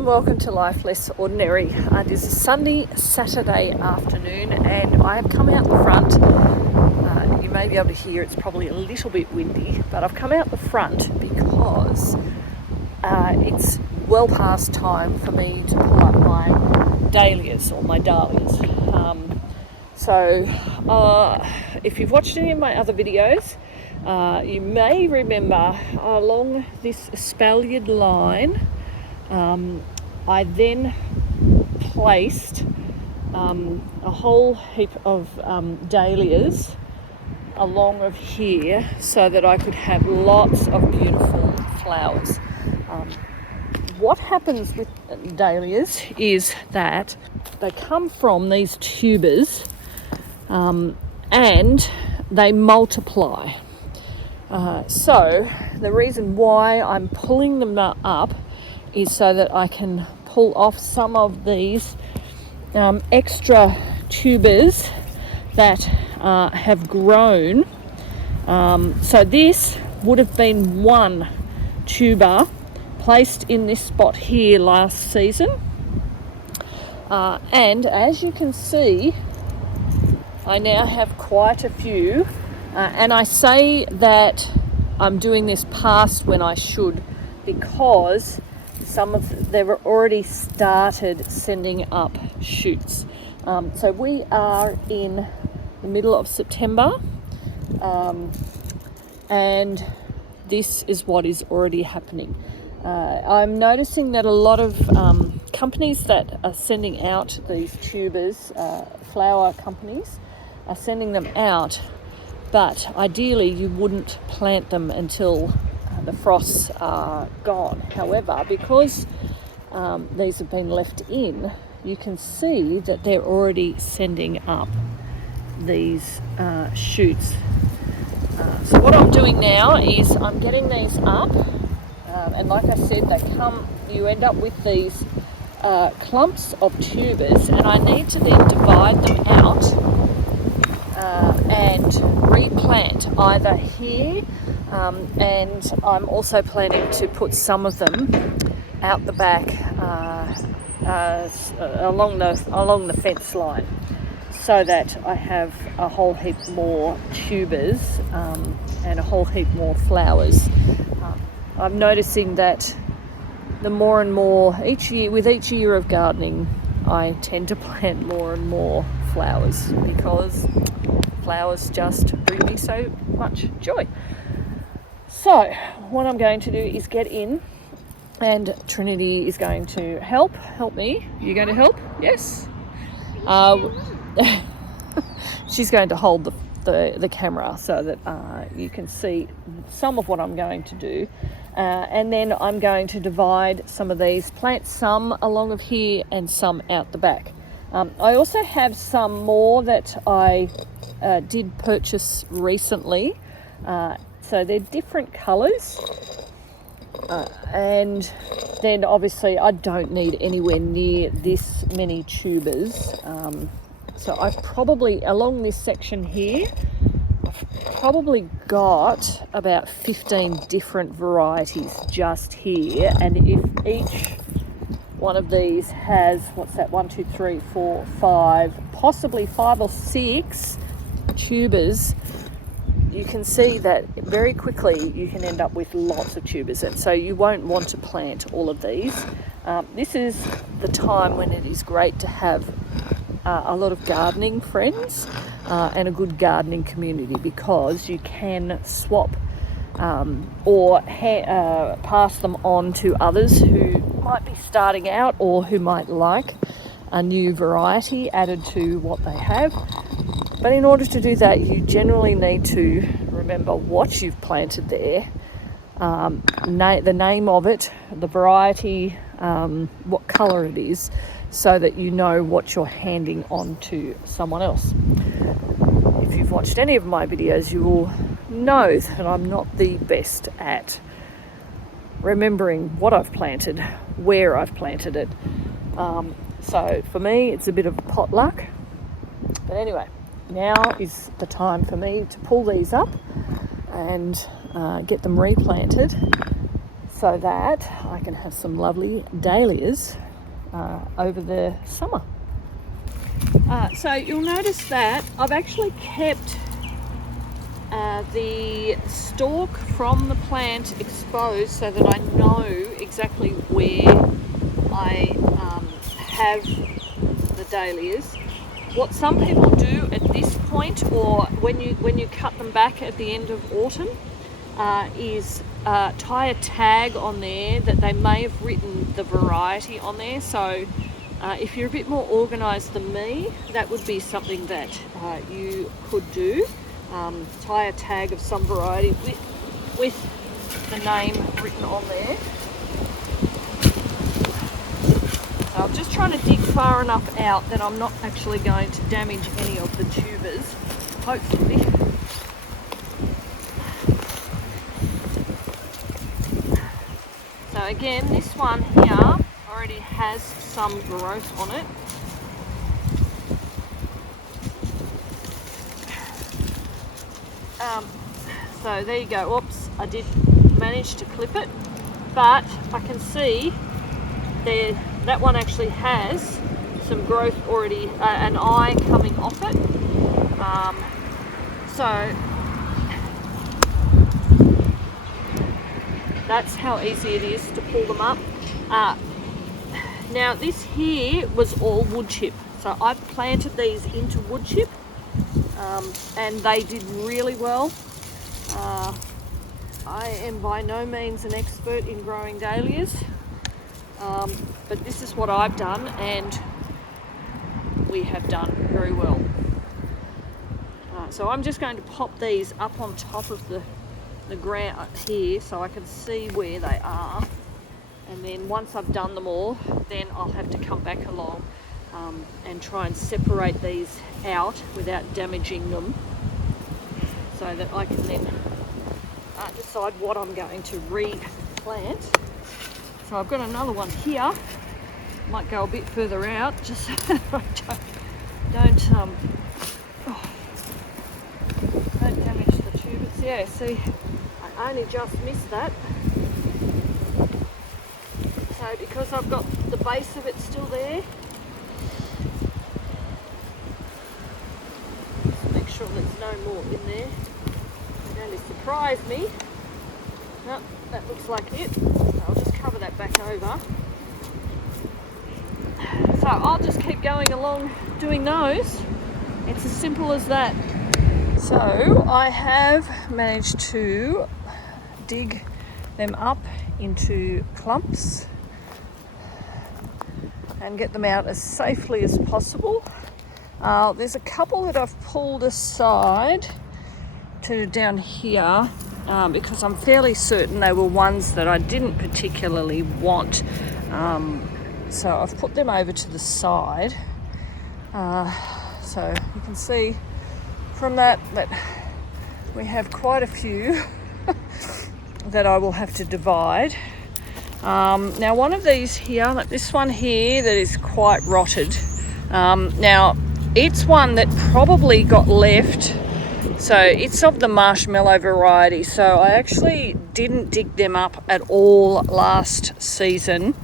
and welcome to Life Less Ordinary. It is a sunny Saturday afternoon and I have come out the front. You may be able to hear it's probably a little bit windy, but I've come out the front because it's well past time for me to pull up my Dahlias or my Dahlias. If you've watched any of my other videos, you may remember along this espaliered line, I then placed a whole heap of Dahlias along of here so that I could have lots of beautiful flowers. What happens with Dahlias is that they come from these tubers and they multiply. So the reason why I'm pulling them up is so that I can pull off some of these extra tubers that have grown. So this would have been one tuber placed in this spot here last season. And as you can see, I now have quite a few. And I say that I'm doing this past when I should, because they've already started sending up shoots. So we are in the middle of September, and this is what is already happening. I'm noticing that a lot of companies that are sending out these tubers, flower companies, are sending them out, but ideally you wouldn't plant them until the frosts are gone. However, because these have been left in, you can see that they're already sending up these shoots. So what I'm doing now is I'm getting these up, and like I said, you end up with these clumps of tubers, and I need to then divide them out and replant either here, and I'm also planning to put some of them out the back along the fence line, so that I have a whole heap more tubers and a whole heap more flowers. I'm noticing that the more and more with each year of gardening, I tend to plant more and more flowers, because flowers just bring me so much joy. So what I'm going to do is get in, and Trinity is going to help me. You're going to help? Yes. She's going to hold the camera so that you can see some of what I'm going to do, and then I'm going to divide some of these, plant some along of here and some out the back. I also have some more that I did purchase recently, so they're different colours, and then obviously I don't need anywhere near this many tubers. So I've probably, along this section here, I've probably got about 15 different varieties just here. And if each one of these has, 1, 2, 3, 4, 5, possibly 5 or 6 tubers, you can see that very quickly you can end up with lots of tubers. And so you won't want to plant all of these. This is the time when it is great to have a lot of gardening friends and a good gardening community, because you can swap or pass them on to others who might be starting out or who might like a new variety added to what they have. But in order to do that, you generally need to remember what you've planted there, the name of it, the variety, what colour it is, so that you know what you're handing on to someone else. If you've watched any of my videos, you will know that I'm not the best at remembering what I've planted, where I've planted it. So for me, it's a bit of a potluck. But anyway, now is the time for me to pull these up and get them replanted, so that I can have some lovely dahlias over the summer. So you'll notice that I've actually kept the stalk from the plant exposed so that I know exactly where I have the dahlias. What some people do at this point, or when you cut them back at the end of autumn, is tie a tag on there that they may have written the variety on there. So if you're a bit more organised than me, that would be something that you could do. Tie a tag of some variety with the name written on there. So I'm just trying to dig far enough out that I'm not actually going to damage any of the tubers, hopefully. So again, this one here already has some growth on it. So there you go. Oops, I did manage to clip it, but I can see there that one actually has some growth already, an eye coming off it. So that's how easy it is to pull them up. Now this here was all wood chip, so I've planted these into wood chip, and they did really well. I am by no means an expert in growing dahlias, but this is what I've done, and we have done very well. So I'm just going to pop these up on top of the ground here so I can see where they are, and then once I've done them all, then I'll have to come back along and try and separate these out without damaging them, so that I can then decide what I'm going to replant. So I've got another one here, might go a bit further out just so that I don't damage the tubers. Yeah, see, I only just missed that. So because I've got the base of it still there, just make sure there's no more in there. It only surprised me. No, that looks like it. So I'll just cover that back over. So I'll just keep going along doing those. It's as simple as that. So I have managed to dig them up into clumps and get them out as safely as possible. There's a couple that I've pulled aside to down here because I'm fairly certain they were ones that I didn't particularly want. So I've put them over to the side. So you can see from that we have quite a few that I will have to divide. Now one of these here, like this one here, that is quite rotted. Now it's one that probably got left, so it's of the marshmallow variety, so I actually didn't dig them up at all last season.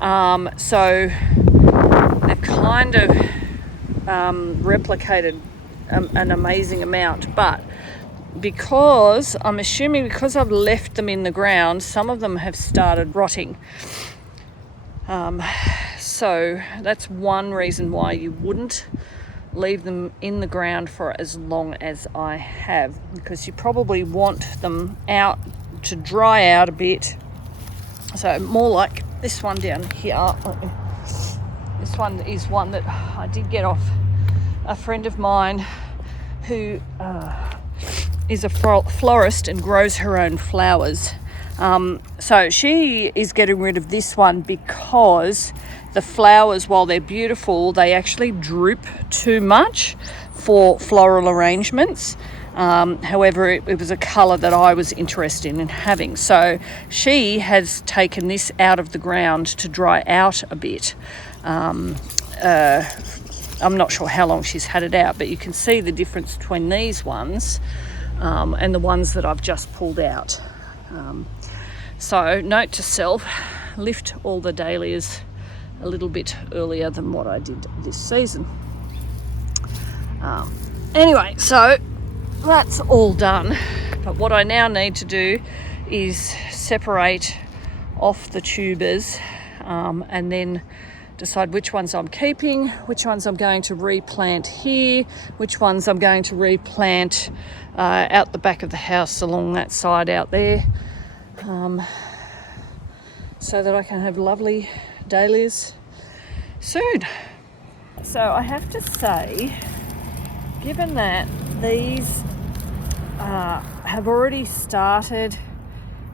So they've kind of replicated an amazing amount, but because I'm assuming because I've left them in the ground, some of them have started rotting. So that's one reason why you wouldn't leave them in the ground for as long as I have, because you probably want them out to dry out a bit. So more like this one down here. This one is one that I did get off a friend of mine who is a florist and grows her own flowers. So she is getting rid of this one because the flowers, while they're beautiful, they actually droop too much for floral arrangements. However, it was a colour that I was interested in having. So she has taken this out of the ground to dry out a bit. I'm not sure how long she's had it out, but you can see the difference between these ones and the ones that I've just pulled out. So note to self, lift all the dahlias a little bit earlier than what I did this season. Anyway, so that's all done. But what I now need to do is separate off the tubers and then decide which ones I'm keeping, which ones I'm going to replant here, which ones I'm going to replant out the back of the house along that side out there, so that I can have lovely dahlias soon. So I have to say, given that these have already started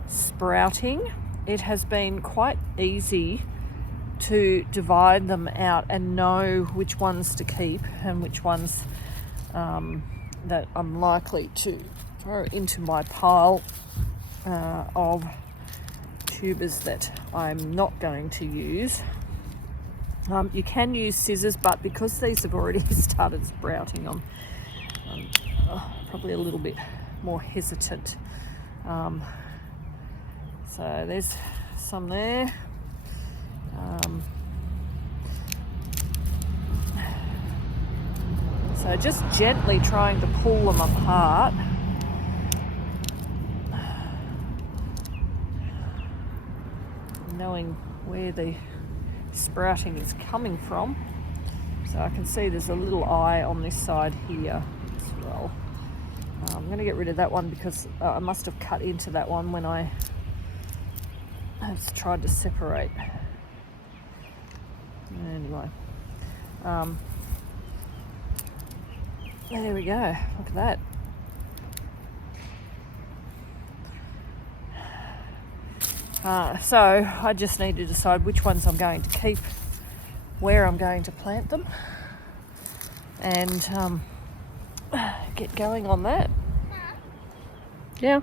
sprouting, it has been quite easy to divide them out and know which ones to keep and which ones that I'm likely to throw into my pile of tubers that I'm not going to use. You can use scissors, but because these have already started sprouting, I'm probably a little bit more hesitant. So there's some there. So just gently trying to pull them apart. Knowing where the sprouting is coming from. So I can see there's a little eye on this side here as well. I'm going to get rid of that one because I must have cut into that one when I tried to separate. Anyway, there we go. Look at that. So I just need to decide which ones I'm going to keep, where I'm going to plant them, and get going on that. Mum, Yeah.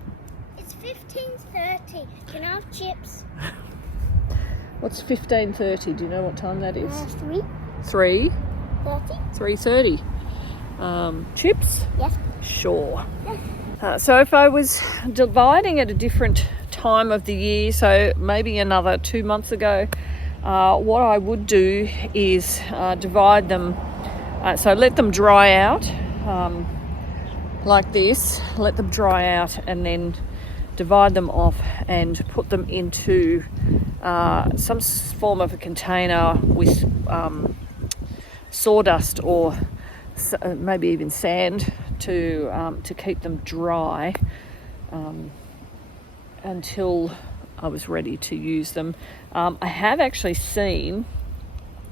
it's 15:30. Can I have chips? What's 15:30? Do you know what time that is? 3:30. 3:30. Chips? Yes. Sure. Yes. So if I was dividing at a different time of the year, so maybe another 2 months ago, what I would do is divide them, so let them dry out like this, let them dry out, and then divide them off and put them into some form of a container with sawdust or maybe even sand to keep them dry until I was ready to use them. I have actually seen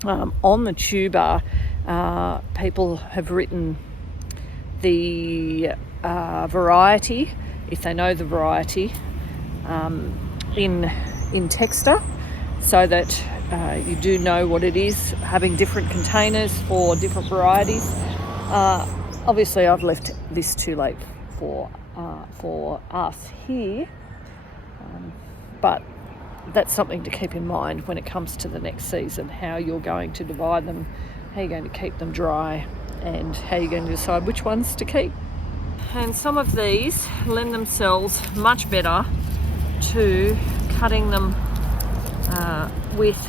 on the tuber, people have written the variety, if they know the variety, in texture, so that you do know what it is, having different containers for different varieties. Obviously I've left this too late for us here, but that's something to keep in mind when it comes to the next season, how you're going to divide them, how you're going to keep them dry, and how you're going to decide which ones to keep. And some of these lend themselves much better to cutting them with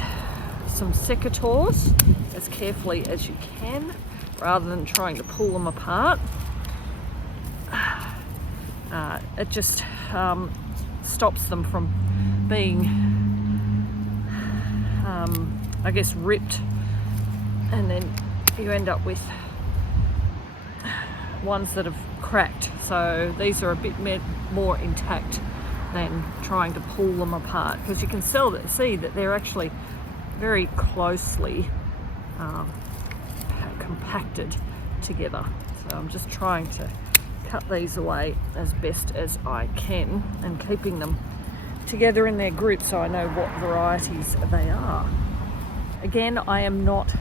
some secateurs as carefully as you can, rather than trying to pull them apart. It just stops them from being, I guess, ripped, and then you end up with ones that have cracked. So these are a bit more intact than trying to pull them apart, because you can see that they're actually very closely compacted together. So I'm just trying to cut these away as best as I can and keeping them together in their group so I know what varieties they are. Again, I am not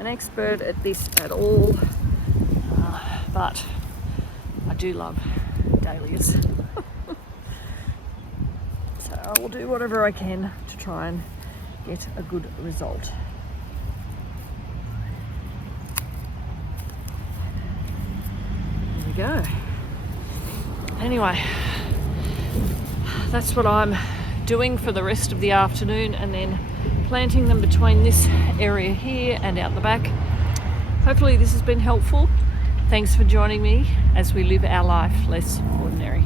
an expert at this at all, but I do love dahlias. So I will do whatever I can to try and get a good result. There we go. Anyway, that's what I'm doing for the rest of the afternoon, and then planting them between this area here and out the back. Hopefully this has been helpful. Thanks for joining me as we live our life less ordinary.